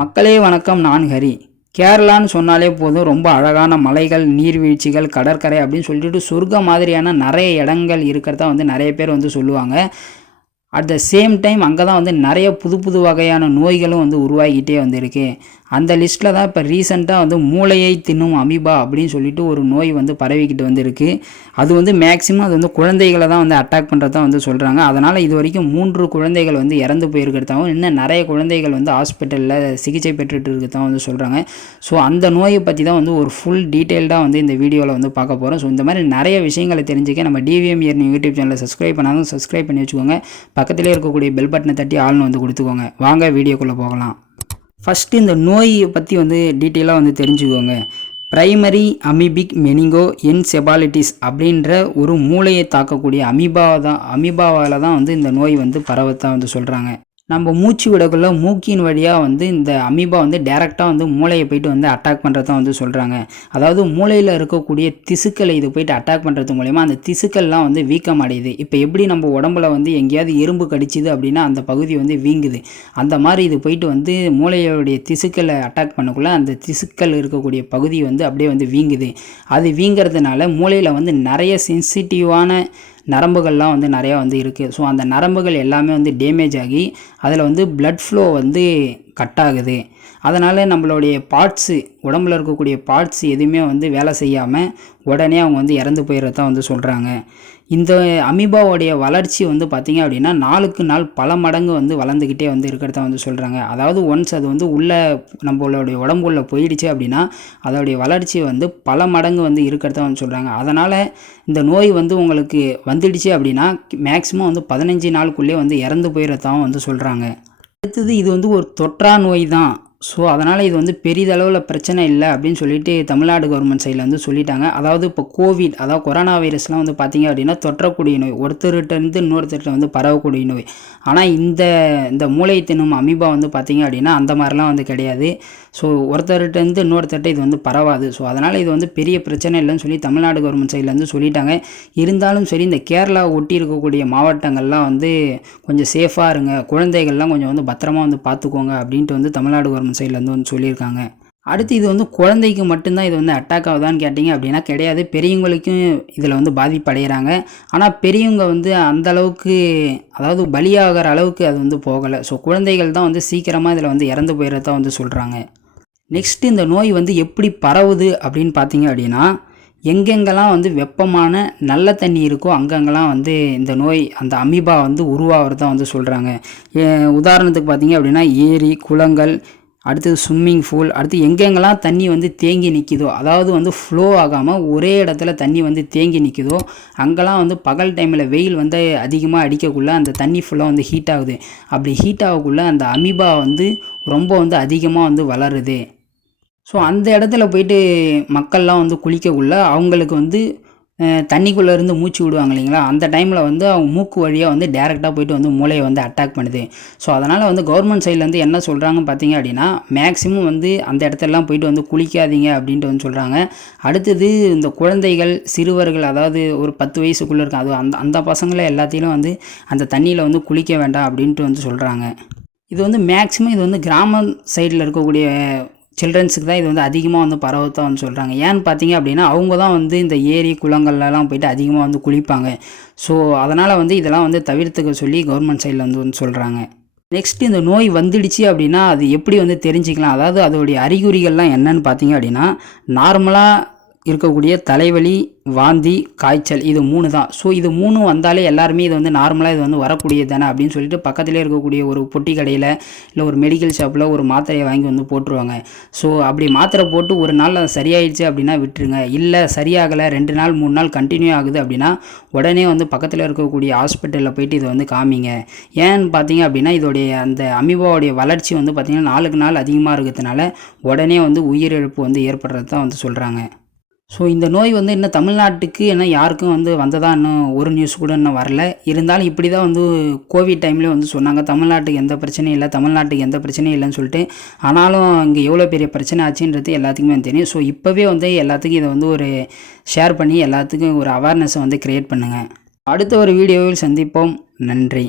மக்களே வணக்கம் நான் ஹரி. கேரளான்னு சொன்னாலே போதும் ரொம்ப அழகான மலைகள் நீர்வீழ்ச்சிகள் கடற்கரை அப்படின்னு சொல்லிட்டு சொர்க்க மாதிரியான நிறைய இடங்கள் இருக்கிறதா வந்து நிறைய பேர் வந்து சொல்லுவாங்க. அட் த சேம் டைம் அங்கே தான் வந்து நிறைய புது புது வகையான நோய்களும் வந்து உருவாகிக்கிட்டே வந்திருக்கு. அந்த லிஸ்ட்டில் தான் இப்போ ரீசெண்டாக வந்து மூளையை தின்னும் அமீபா அப்படின்னு சொல்லிட்டு ஒரு நோய் வந்து பரவிக்கிட்டு வந்திருக்கு. அது வந்து மேக்ஸிமம் அது வந்து குழந்தைகளை தான் வந்து அட்டாக் பண்ணுறதா வந்து சொல்கிறாங்க அதனால் இது வரைக்கும் மூன்று குழந்தைகள் வந்து இறந்து போயிருக்கிறதாகவும் இன்னும் நிறைய குழந்தைகள் வந்து ஹாஸ்பிட்டலில் சிகிச்சை பெற்றுட்டு இருக்கிறதா வந்து சொல்கிறாங்க ஸோ அந்த நோயை பற்றி தான் வந்து ஒரு ஃபுல் டீட்டெயில்டாக வந்து இந்த வீடியோவில் வந்து பார்க்க போகிறோம் ஸோ இந்த மாதிரி நிறைய விஷயங்களை தெரிஞ்சுக்க நம்ம டிவிஎம் இயர்னி யூடியூப் சேனலை சப்ஸ்கிரைப் பண்ணாலும் சப்ஸ்கிரைப் பண்ணி வச்சுக்கோங்க. பக்கத்திலே இருக்கக்கூடிய பெல் பட்டனை தட்டி ஆள்னு வந்து கொடுத்துக்கோங்க. வாங்க வீடியோக்குள்ளே போகலாம். ஃபஸ்ட்டு இந்த நோயை பற்றி வந்து டீட்டெயிலாக வந்து தெரிஞ்சுக்கோங்க. பிரைமரி அமீபிக் மெனிங்கோ என்செபாலிட்டிஸ் அப்படின்ற ஒரு மூளையை தாக்கக்கூடிய அமீபா தான் அமீபாவால் தான் வந்து இந்த நோய் வந்து பரவத்தான் வந்து சொல்கிறாங்க நம்ம மூச்சு விடக்குள்ள மூக்கின் வழியாக வந்து இந்த அமீபா வந்து டேரெக்டாக வந்து மூளையை போயிட்டு வந்து அட்டாக் பண்ணுறதான் வந்து சொல்கிறாங்க அதாவது மூளையில் இருக்கக்கூடிய திசுக்களை இது போயிட்டு அட்டாக் பண்ணுறது மூலயமா அந்த திசுக்கள்லாம் வந்து வீக்கம் அடையுது இப்போ எப்படி நம்ம உடம்புல வந்து எங்கேயாவது எறும்பு கடிச்சிது அப்படின்னா அந்த பகுதி வந்து வீங்குது. அந்த மாதிரி இது போயிட்டு வந்து மூளையோடைய திசுக்களை அட்டாக் பண்ணக்குள்ள அந்த திசுக்கள் இருக்கக்கூடிய பகுதி வந்து அப்படியே வந்து வீங்குது. அது வீங்கிறதுனால மூளையில் வந்து நிறைய சென்சிட்டிவான நரம்புகள்லாம் வந்து நிறையா வந்து இருக்குது ஸோ அந்த நரம்புகள் எல்லாமே வந்து டேமேஜ் ஆகி அதில் வந்து பிளட் ஃப்ளோ வந்து கட் ஆகுது. அதனால் நம்மளுடைய பார்ட்ஸு உடம்புல இருக்கக்கூடிய பார்ட்ஸ் எதுவுமே வந்து வேலை செய்யாமல் உடனே அவங்க வந்து இறந்து போயிடுறதான் வந்து சொல்கிறாங்க இந்த அமீபாவோடைய வளர்ச்சி வந்து பார்த்திங்க அப்படின்னா நாளுக்கு நாள் பல மடங்கு வந்து வளர்ந்துக்கிட்டே வந்து இருக்கிறதா வந்து சொல்கிறாங்க அதாவது ஒன்ஸ் அது வந்து உள்ளே நம்மளுடைய உடம்புள்ள போயிடுச்சு அப்படின்னா அதோடைய வளர்ச்சி வந்து பல மடங்கு வந்து இருக்கிறதா வந்து சொல்கிறாங்க அதனால் இந்த நோய் வந்து உங்களுக்கு வந்துடுச்சு அப்படின்னா மேக்ஸிமம் வந்து பதினஞ்சு நாளுக்குள்ளே வந்து இறந்து போயிடத்தான் வந்து சொல்கிறாங்க அடுத்தது இது வந்து ஒரு தொற்றா நோய் தான். ஸோ அதனால் இது வந்து பெரிதளவில் பிரச்சனை இல்லை அப்படின்னு சொல்லிட்டு தமிழ்நாடு கவர்மெண்ட் சைடில் வந்து சொல்லிட்டாங்க. அதாவது இப்போ கோவிட் அதாவது கொரோனா வைரஸ்லாம் வந்து பார்த்திங்க அப்படின்னா தொற்றக்கூடிய நோய் ஒருத்தர்கிட்டருந்து இன்னொருத்தர்கிட்ட வந்து பரவக்கூடிய நோய். ஆனால் இந்த இந்த மூளை தின்னும் அமீபா வந்து பார்த்திங்க அப்படின்னா அந்த மாதிரிலாம் வந்து கிடையாது. ஸோ ஒருத்தர்கிட்டருந்து இன்னொருத்தர்கிட்ட இது வந்து பரவாது. ஸோ அதனால் இது வந்து பெரிய பிரச்சனை இல்லைன்னு சொல்லி தமிழ்நாடு கவர்மெண்ட் சைட்லேருந்து சொல்லிட்டாங்க. இருந்தாலும் சரி இந்த கேரளா ஒட்டி இருக்கக்கூடிய மாவட்டங்கள்லாம் வந்து கொஞ்சம் சேஃபாக இருங்க. குழந்தைகள்லாம் கொஞ்சம் வந்து பத்திரமா வந்து பார்த்துக்கோங்க அப்படின்ட்டு வந்து தமிழ்நாடு கவர்மெண்ட் சைட்லேருந்து வந்து சொல்லியிருக்காங்க. அடுத்து இது வந்து குழந்தைக்கு மட்டும்தான் இது வந்து அட்டாக் ஆகுதான்னு கேட்டிங்க அப்படின்னா கிடையாது. பெரியவங்களுக்கும் இதில் வந்து பாதிப்படைகிறாங்க ஆனால் பெரியவங்க வந்து அந்த அளவுக்கு அதாவது பலியாகிற அளவுக்கு அது வந்து போகலை. ஸோ குழந்தைகள் தான் வந்து சீக்கிரமாக இதில் வந்து இறந்து போயிடறதான் வந்து சொல்கிறாங்க நெக்ஸ்ட் இந்த நோய் வந்து எப்படி பரவுது அப்படின்னு பார்த்தீங்க அப்படின்னா எங்கெங்கெல்லாம் வந்து வெப்பமான நல்ல தண்ணி இருக்கோ அங்கங்கெல்லாம் வந்து இந்த நோய் அந்த அமீபா வந்து உருவாகிறதா வந்து சொல்கிறாங்க உதாரணத்துக்கு பார்த்தீங்க அப்படின்னா ஏரி குளங்கள் அடுத்தது ஸ்விம்மிங் பூல் அடுத்து எங்கெங்கெல்லாம் தண்ணி வந்து தேங்கி நிற்கிதோ அதாவது வந்து ஃப்ளோ ஆகாமல் ஒரே இடத்துல தண்ணி வந்து தேங்கி நிற்கிதோ அங்கெல்லாம் வந்து பகல் டைமில் வெயில் வந்து அதிகமாக அடிக்கக்குள்ளே அந்த தண்ணி ஃபுல்லாக வந்து ஹீட் ஆகுது. அப்படி ஹீட் ஆகக்குள்ளே அந்த அமீபா வந்து ரொம்ப வந்து அதிகமாக வந்து வளருது. ஸோ அந்த இடத்துல போயிட்டு மக்கள்லாம் வந்து குளிக்கக்குள்ளே அவங்களுக்கு வந்து தண்ணிக்குள்ளே இருந்து மூச்சு விடுவாங்க இல்லைங்களா? அந்த டைமில் வந்து அவங்க மூக்கு வழியாக வந்து டேரெக்டாக போயிட்டு வந்து மூளையை வந்து அட்டாக் பண்ணுது. ஸோ அதனால் வந்து கவர்மெண்ட் சைட்லேருந்து என்ன சொல்கிறாங்க பார்த்தீங்க அப்படின்னா மேக்ஸிமம் வந்து அந்த இடத்துலலாம் போயிட்டு வந்து குளிக்காதீங்க அப்படின்ட்டு வந்து சொல்கிறாங்க அடுத்தது இந்த குழந்தைகள் சிறுவர்கள் அதாவது ஒரு பத்து வயசுக்குள்ளே இருக்கும் அது அந்த அந்த பசங்களை எல்லாத்தையும் வந்து அந்த தண்ணியில் வந்து குளிக்க வேண்டாம் அப்படின்ட்டு வந்து சொல்கிறாங்க இது வந்து மேக்ஸிமம் இது வந்து கிராம சைடில் இருக்கக்கூடிய சில்ட்ரன்ஸுக்கு தான் இது வந்து அதிகமாக வந்து பரவத்தான் வந்து சொல்கிறாங்க ஏன்னு பார்த்தீங்க அப்படின்னா அவங்க தான் வந்து இந்த ஏரி குளங்கள்லாம் போயிட்டு அதிகமாக வந்து குளிப்பாங்க. ஸோ அதனால் வந்து இதெல்லாம் வந்து தவிர்த்துக்க சொல்லி கவர்மெண்ட் சைடில் வந்து வந்து சொல்கிறாங்க நெக்ஸ்ட் இந்த நோய் வந்துடுச்சு அப்படின்னா அது எப்படி வந்து தெரிஞ்சுக்கலாம்? அதாவது அதோடைய அறிகுறிகள்லாம் என்னன்னு பார்த்தீங்க அப்படின்னா நார்மலாக இருக்கக்கூடிய தலைவலி வாந்தி காய்ச்சல் இது மூணு தான். ஸோ இது மூணு வந்தாலே எல்லாருமே இது வந்து நார்மலாக இது வந்து வரக்கூடியது தானே அப்படின்னு சொல்லிட்டு பக்கத்திலே இருக்கக்கூடிய ஒரு பொட்டி கடையில் இல்லை ஒரு மெடிக்கல் ஷாப்பில் ஒரு மாத்திரையை வாங்கி வந்து போட்டுருவாங்க. ஸோ அப்படி மாத்திரை போட்டு ஒரு நாள் அது சரியாயிடுச்சு அப்படின்னா விட்டுருங்க. இல்லை சரியாகலை ரெண்டு நாள் மூணு நாள் கண்டினியூ ஆகுது அப்படின்னா உடனே வந்து பக்கத்தில் இருக்கக்கூடிய ஹாஸ்பிட்டலில் போயிட்டு இதை வந்து காமிங்க. ஏன்னு பார்த்தீங்க அப்படின்னா இதோடைய அந்த அமீபாவோடைய வளர்ச்சி வந்து பார்த்திங்கன்னா நாளுக்கு நாள் அதிகமாக இருக்கிறதுனால உடனே வந்து உயிரிழப்பு வந்து ஏற்படுறது தான் வந்து சொல்கிறாங்க ஸோ இந்த நோய் வந்து இன்னும் தமிழ்நாட்டுக்கு என்ன யாருக்கும் வந்து வந்ததா இன்னும் ஒரு நியூஸ் கூட இன்னும் வரல. இருந்தாலும் இப்படி தான் வந்து கோவிட் டைம்லேயே வந்து சொன்னாங்க. தமிழ்நாட்டுக்கு எந்த பிரச்சனையும் இல்லை. தமிழ்நாட்டுக்கு எந்த பிரச்சனையும் இல்லைன்னு சொல்லிட்டு. ஆனாலும் இங்கே எவ்வளோ பெரிய பிரச்சனை ஆச்சுன்றது எல்லாத்துக்குமே தெரியும். ஸோ இப்போவே வந்து எல்லாத்துக்கும் இதை வந்து ஒரு ஷேர் பண்ணி எல்லாத்துக்கும் ஒரு அவேர்னஸை வந்து க்ரியேட் பண்ணுங்கள் அடுத்த ஒரு வீடியோவில் சந்திப்போம். நன்றி.